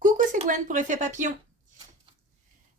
Coucou, c'est Gwen pour Effet Papillon.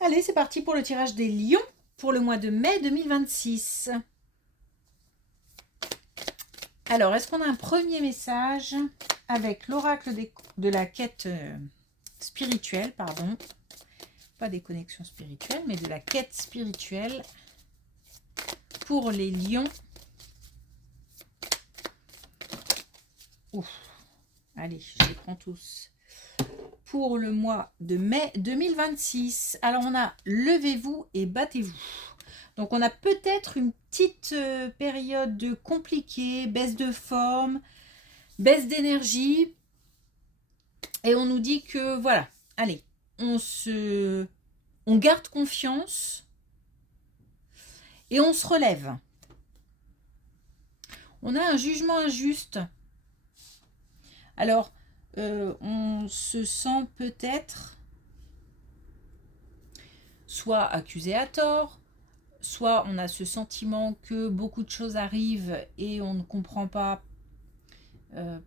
Allez, c'est parti pour le tirage des lions pour le mois de mai 2026. Alors, est-ce qu'on a un premier message avec l'oracle de la quête spirituelle, pardon, pas des connexions spirituelles, mais de la quête spirituelle pour les lions. Ouf. Allez, je les prends tous. Pour le mois de mai 2026. Alors, on a levez-vous et battez-vous. Donc, on a peut-être une petite période compliquée, baisse de forme, baisse d'énergie. Et on nous dit que, voilà, allez, on garde confiance et on se relève. On a un jugement injuste. Alors, on se sent peut-être soit accusé à tort, soit on a ce sentiment que beaucoup de choses arrivent et on ne comprend pas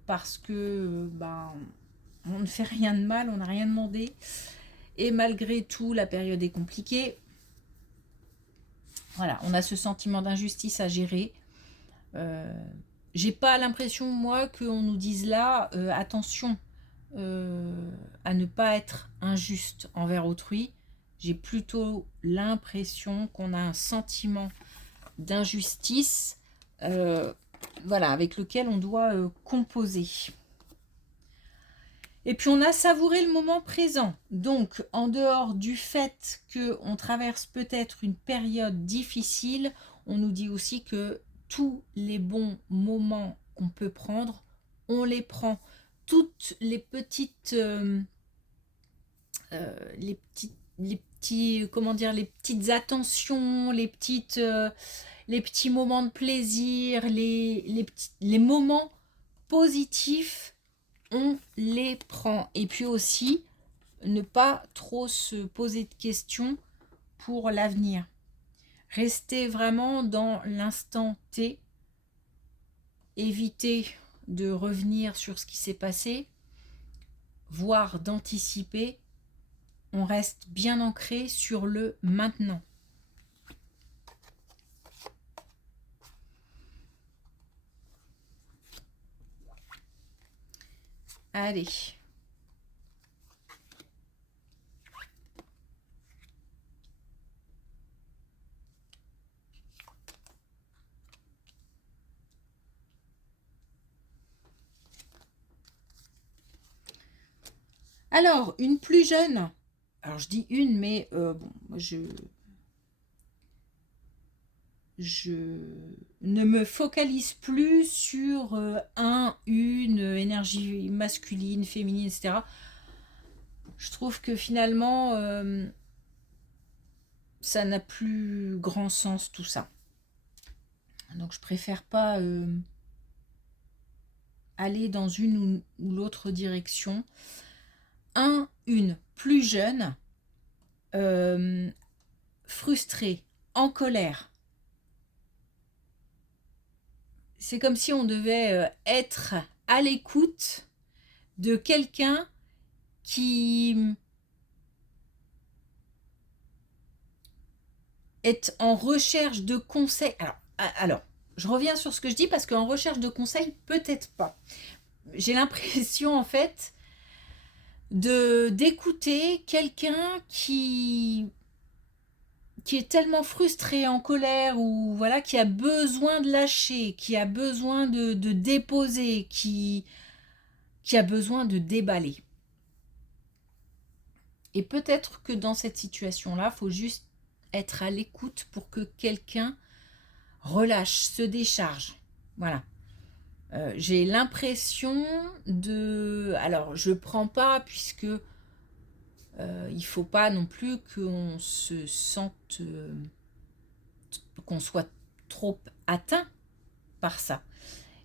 parce que on ne fait rien de mal, on n'a rien demandé. Et malgré tout, la période est compliquée. Voilà, on a ce sentiment d'injustice à gérer. J'ai pas l'impression, moi, qu'on nous dise là, attention à ne pas être injuste envers autrui. J'ai plutôt l'impression qu'on a un sentiment d'injustice, voilà, avec lequel on doit composer. Et puis on a savouré le moment présent. Donc, en dehors du fait qu'on traverse peut-être une période difficile, on nous dit aussi que tous les bons moments qu'on peut prendre, on les prend. Toutes les petites, les petites attentions, les petits moments de plaisir, les moments positifs, on les prend. Et puis aussi, ne pas trop se poser de questions pour l'avenir. Rester vraiment dans l'instant T. Éviter de revenir sur ce qui s'est passé, voire d'anticiper. On reste bien ancré sur le maintenant. Allez. Alors, une plus jeune. Alors, je dis une, mais bon, je ne me focalise plus sur une énergie masculine, féminine, etc. Je trouve que finalement, ça n'a plus grand sens tout ça. Donc je préfère pas aller dans une ou l'autre direction. Une plus jeune, frustrée, en colère. C'est comme si on devait être à l'écoute de quelqu'un qui est en recherche de conseils. Alors, je reviens sur ce que je dis parce qu'en recherche de conseils, peut-être pas. J'ai l'impression en fait d'écouter quelqu'un qui est tellement frustré, en colère, ou voilà, qui a besoin de lâcher, qui a besoin de déposer, qui a besoin de déballer. Et peut-être que dans cette situation-là, il faut juste être à l'écoute pour que quelqu'un relâche, se décharge. Voilà. J'ai l'impression de... Alors, je prends pas puisque il faut pas non plus qu'on se sente... qu'on soit trop atteint par ça.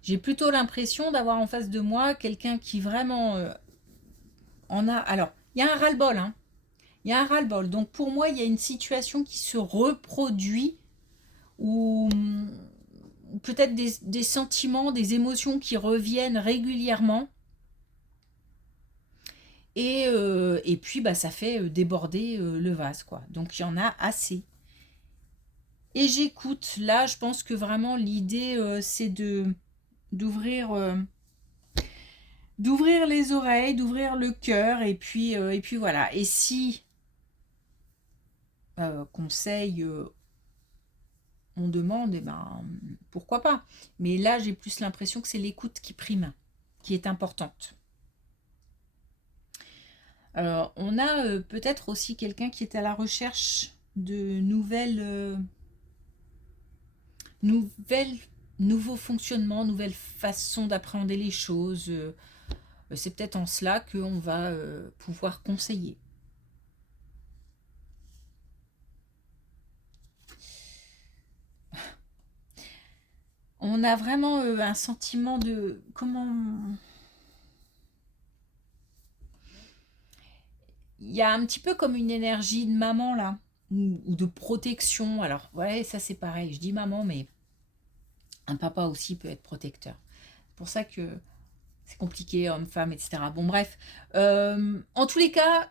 J'ai plutôt l'impression d'avoir en face de moi quelqu'un qui vraiment en a... Alors, il y a un ras-le-bol, hein. Il y a un ras-le-bol. Donc, pour moi, il y a une situation qui se reproduit ou peut-être des sentiments, des émotions qui reviennent régulièrement. Et et puis bah, ça fait déborder le vase, quoi. Donc il y en a assez. Et j'écoute. Là, je pense que vraiment l'idée, c'est d'ouvrir d'ouvrir les oreilles, d'ouvrir le cœur, et puis voilà. Et si conseil on demande, eh ben pourquoi pas. Mais là, j'ai plus l'impression que c'est l'écoute qui prime, qui est importante. Alors, on a peut-être aussi quelqu'un qui est à la recherche de nouvelles, nouveaux fonctionnements, nouvelles façons d'appréhender les choses. C'est peut-être en cela qu'on va pouvoir conseiller. On a vraiment un sentiment de... Comment... Il y a un petit peu comme une énergie de maman là, ou de protection. Alors, ouais, ça c'est pareil. Je dis maman, mais un papa aussi peut être protecteur. C'est pour ça que c'est compliqué, homme, femme, etc. Bon, bref. En tous les cas,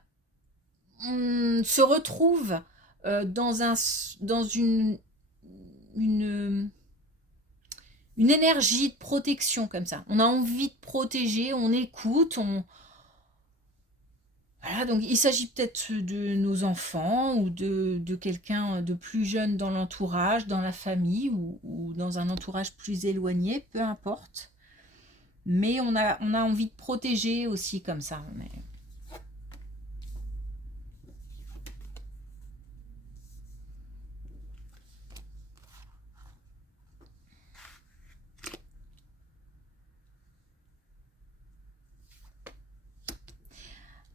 on se retrouve dans une énergie de protection comme ça. On a envie de protéger, on écoute, voilà, donc il s'agit peut-être de nos enfants ou de quelqu'un de plus jeune dans l'entourage, dans la famille ou dans un entourage plus éloigné, peu importe. Mais on a envie de protéger aussi comme ça.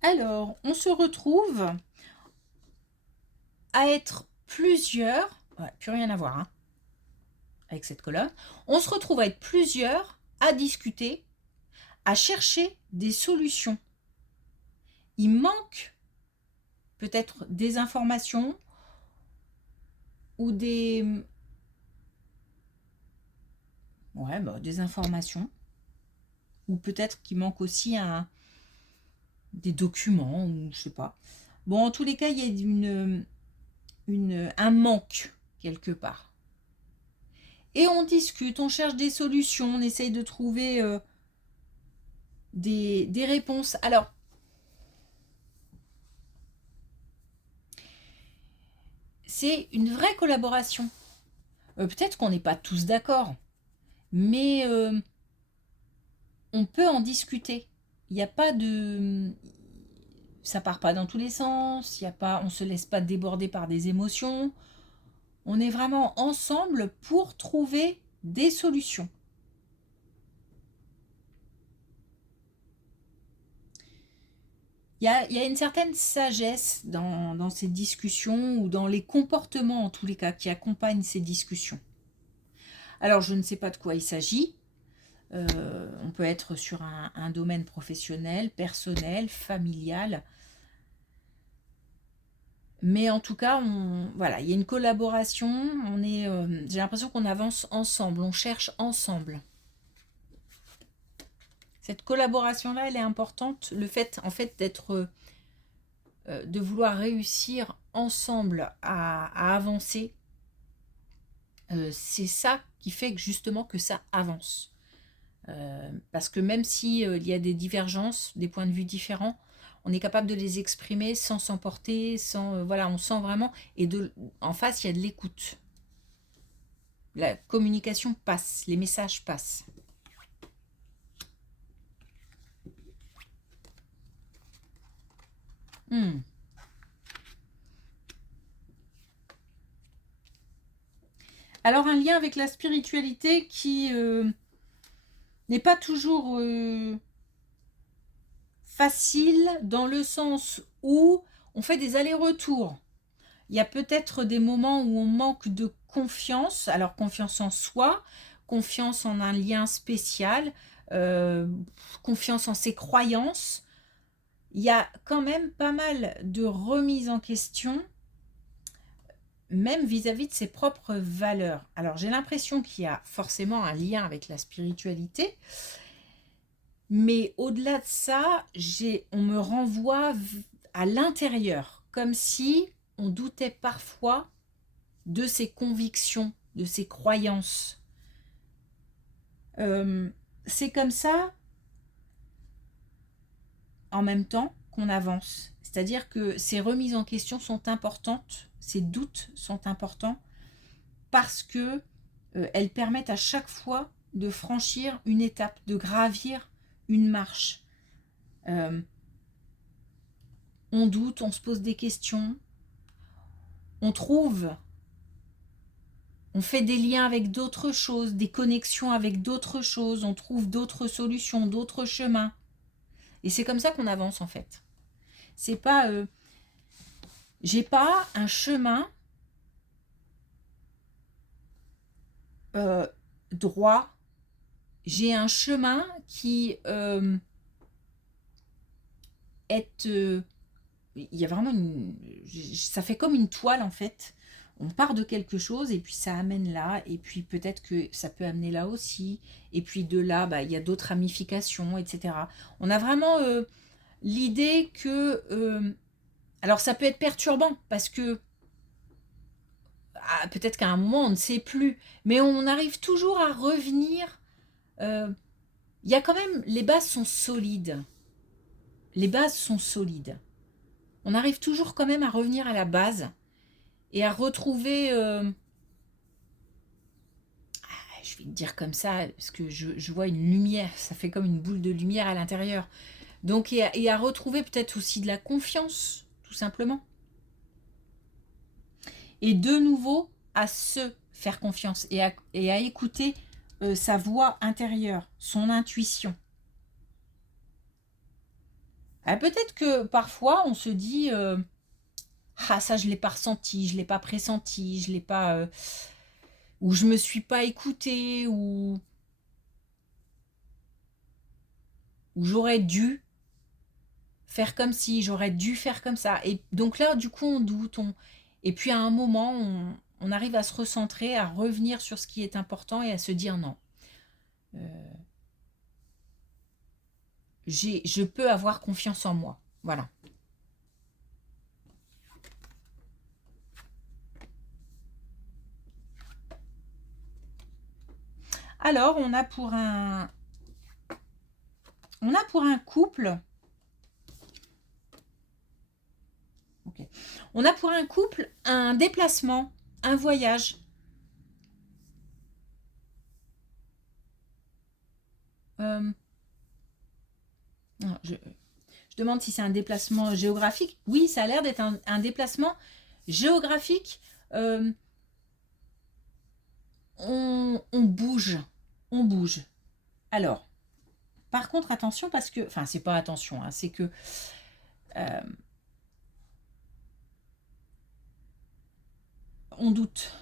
Alors, on se retrouve à être plusieurs, ouais, plus rien à voir hein, avec cette colonne, on se retrouve à être plusieurs à discuter, à chercher des solutions. Il manque peut-être des informations ou des informations, ou peut-être qu'il manque aussi des documents, ou je sais pas. Bon, en tous les cas, il y a un manque quelque part. Et on discute, on cherche des solutions, on essaye de trouver des réponses. Alors, c'est une vraie collaboration. Peut-être qu'on n'est pas tous d'accord, mais on peut en discuter. Il n'y a pas de... Ça part pas dans tous les sens, on se laisse pas déborder par des émotions. On est vraiment ensemble pour trouver des solutions. Il y a une certaine sagesse dans ces discussions ou dans les comportements en tous les cas qui accompagnent ces discussions. Alors je ne sais pas de quoi il s'agit. On peut être sur un domaine professionnel, personnel, familial. Mais en tout cas, voilà, il y a une collaboration. J'ai l'impression qu'on avance ensemble, on cherche ensemble. Cette collaboration-là, elle est importante. Le fait, en fait, de vouloir réussir ensemble à avancer, c'est ça qui fait que justement que ça avance. Parce que même si il y a des divergences, des points de vue différents, on est capable de les exprimer sans s'emporter, voilà, on sent vraiment. Et en face, il y a de l'écoute. La communication passe, les messages passent. Alors un lien avec la spiritualité qui n'est pas toujours facile dans le sens où on fait des allers-retours. Il y a peut-être des moments où on manque de confiance, alors confiance en soi, confiance en un lien spécial, confiance en ses croyances. Il y a quand même pas mal de remises en question, même vis-à-vis de ses propres valeurs. Alors j'ai l'impression qu'il y a forcément un lien avec la spiritualité, mais au-delà de ça, on me renvoie à l'intérieur, comme si on doutait parfois de ses convictions, de ses croyances. C'est comme ça, en même temps, qu'on avance. C'est-à-dire que ces remises en question sont importantes, ces doutes sont importants, parce que elles permettent à chaque fois de franchir une étape, de gravir une marche. On doute, on se pose des questions, on trouve, on fait des liens avec d'autres choses, des connexions avec d'autres choses, on trouve d'autres solutions, d'autres chemins. Et c'est comme ça qu'on avance en fait. C'est pas, j'ai pas un chemin droit. J'ai un chemin qui est, il y a vraiment ça fait comme une toile en fait. On part de quelque chose et puis ça amène là, et puis peut-être que ça peut amener là aussi, et puis de là, bah, il y a d'autres ramifications, etc. On a vraiment l'idée que... alors ça peut être perturbant, parce que peut-être qu'à un moment on ne sait plus, mais on arrive toujours à revenir. Il y a quand même... Les bases sont solides. Les bases sont solides. On arrive toujours quand même à revenir à la base et à retrouver... je vais te dire comme ça, parce que je vois une lumière, ça fait comme une boule de lumière à l'intérieur. Donc, et à retrouver peut-être aussi de la confiance, tout simplement. Et de nouveau, à se faire confiance et à écouter sa voix intérieure, son intuition. Peut-être que parfois, on se dit ah, ça, je ne l'ai pas ressenti, je ne l'ai pas pressenti, je ne l'ai pas... ou je ne me suis pas écoutée, ou j'aurais dû faire comme si, j'aurais dû faire comme ça. Et donc là, du coup, on doute. Et puis à un moment, on arrive à se recentrer, à revenir sur ce qui est important et à se dire non. Je peux avoir confiance en moi. Voilà. Alors, on a pour un couple... Okay. On a pour un couple un déplacement, un voyage. Je demande si c'est un déplacement géographique. Oui, ça a l'air d'être un déplacement géographique. On bouge. On bouge. Alors, par contre, attention, parce que... Enfin, c'est pas attention, hein, c'est que... on doute.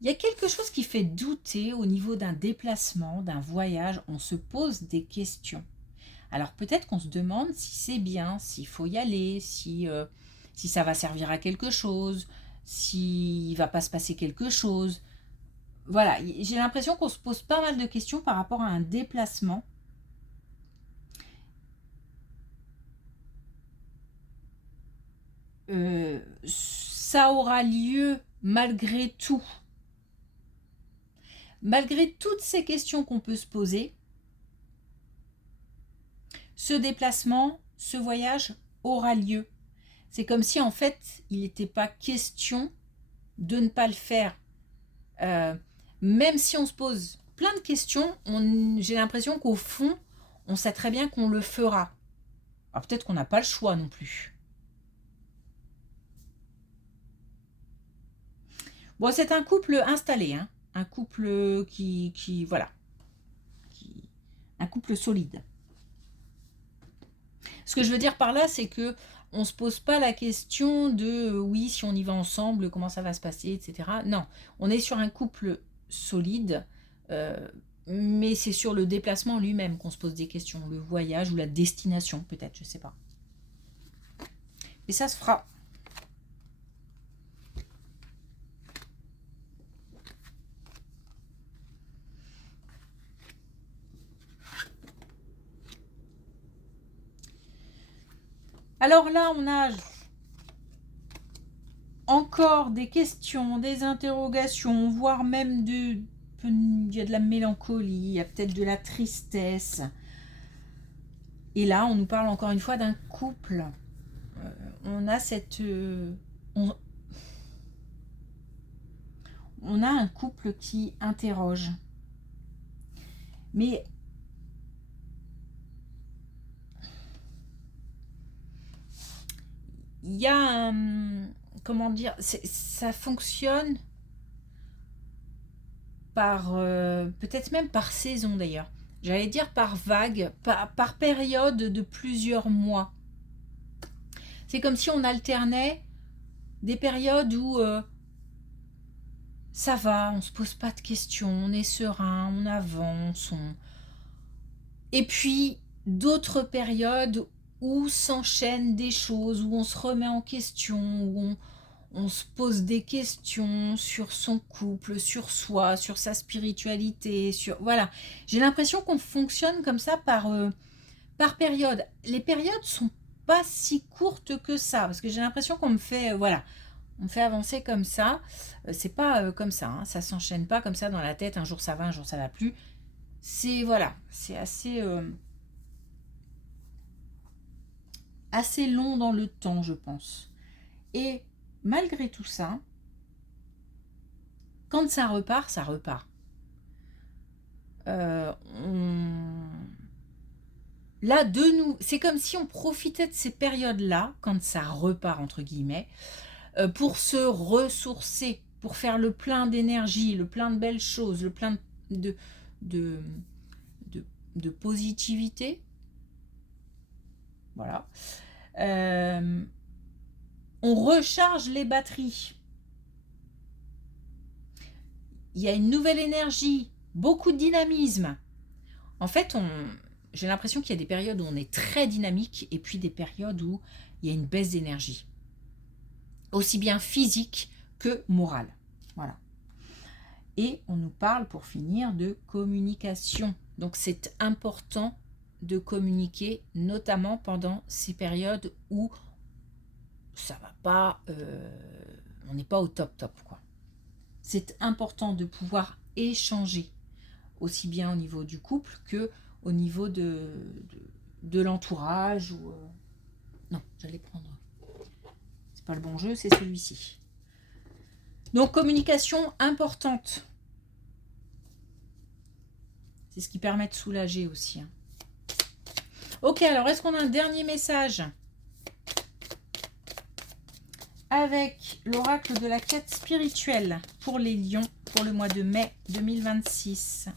Il y a quelque chose qui fait douter au niveau d'un déplacement, d'un voyage. On se pose des questions. Alors peut-être qu'on se demande si c'est bien, s'il faut y aller, si ça va servir à quelque chose, s'il ne va pas se passer quelque chose. Voilà, j'ai l'impression qu'on se pose pas mal de questions par rapport à un déplacement. Ça aura lieu malgré tout. Malgré toutes ces questions qu'on peut se poser, ce déplacement, ce voyage aura lieu. C'est comme si en fait, il n'était pas question de ne pas le faire. Même si on se pose plein de questions, j'ai l'impression qu'au fond, on sait très bien qu'on le fera. Alors peut-être qu'on n'a pas le choix non plus. Bon, c'est un couple installé, hein. Un couple qui voilà, un couple solide. Ce que je veux dire par là, c'est que on se pose pas la question de oui, si on y va ensemble, comment ça va se passer, etc. Non, on est sur un couple solide, mais c'est sur le déplacement lui-même qu'on se pose des questions, le voyage ou la destination peut-être, je sais pas. Et ça se fera. Alors là, on a encore des questions, des interrogations, voire même il y a de la mélancolie, il y a peut-être de la tristesse. Et là, on nous parle encore une fois d'un couple. On a on a un couple qui interroge. Mais il y a un... Comment dire, ça fonctionne par... peut-être même par saison d'ailleurs. J'allais dire par vague, par période de plusieurs mois. C'est comme si on alternait des périodes où ça va, on se pose pas de questions, on est serein, on avance. Et puis d'autres périodes où s'enchaînent des choses, où on se remet en question, où on se pose des questions sur son couple, sur soi, sur sa spiritualité, voilà. J'ai l'impression qu'on fonctionne comme ça par période. Les périodes sont pas si courtes que ça, parce que j'ai l'impression qu'on me fait, voilà, on me fait avancer comme ça. C'est pas comme ça, hein, ça s'enchaîne pas comme ça dans la tête, un jour ça va, un jour ça va plus. C'est, voilà, c'est assez long dans le temps, je pense. Et malgré tout ça, quand ça repart, ça repart. Là, de nous, c'est comme si on profitait de ces périodes-là, quand ça repart, entre guillemets, pour se ressourcer, pour faire le plein d'énergie, le plein de belles choses, le plein de positivité. Voilà. On recharge les batteries. Il y a une nouvelle énergie, beaucoup de dynamisme. En fait, j'ai l'impression qu'il y a des périodes où on est très dynamique et puis des périodes où il y a une baisse d'énergie. Aussi bien physique que morale. Voilà. Et on nous parle, pour finir, de communication. Donc c'est important de communiquer, notamment pendant ces périodes où ça va pas, on n'est pas au top, quoi. C'est important de pouvoir échanger, aussi bien au niveau du couple que au niveau de l'entourage. Non, j'allais prendre... C'est pas le bon jeu, c'est celui-ci. Donc, communication importante. C'est ce qui permet de soulager aussi. Hein. Ok, alors est-ce qu'on a un dernier message avec l'oracle de la quête spirituelle pour les lions pour le mois de mai 2026.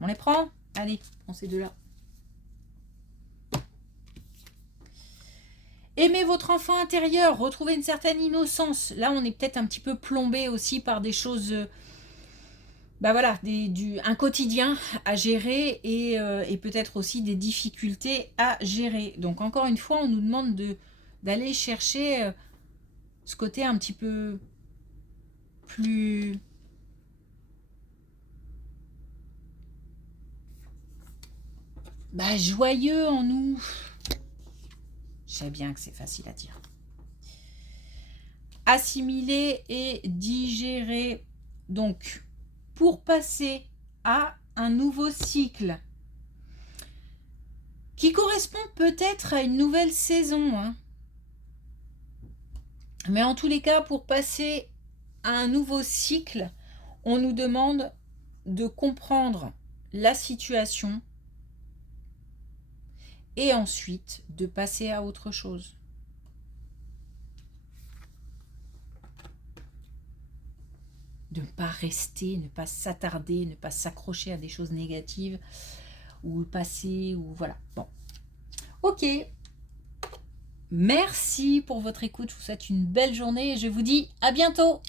On les prend? Allez, prends ces deux-là. Aimez votre enfant intérieur, retrouvez une certaine innocence. Là, on est peut-être un petit peu plombé aussi par des choses... voilà, un quotidien à gérer et peut-être aussi des difficultés à gérer. Donc encore une fois, on nous demande d'aller chercher ce côté un petit peu plus... joyeux en nous. Je sais bien que c'est facile à dire. Assimiler et digérer. Donc, pour passer à un nouveau cycle qui correspond peut-être à une nouvelle saison. Hein. Mais en tous les cas, pour passer à un nouveau cycle, on nous demande de comprendre la situation et ensuite de passer à autre chose. De ne pas rester, ne pas s'attarder, ne pas s'accrocher à des choses négatives ou passer, ou voilà. Bon. Ok. Merci pour votre écoute. Je vous souhaite une belle journée et je vous dis à bientôt.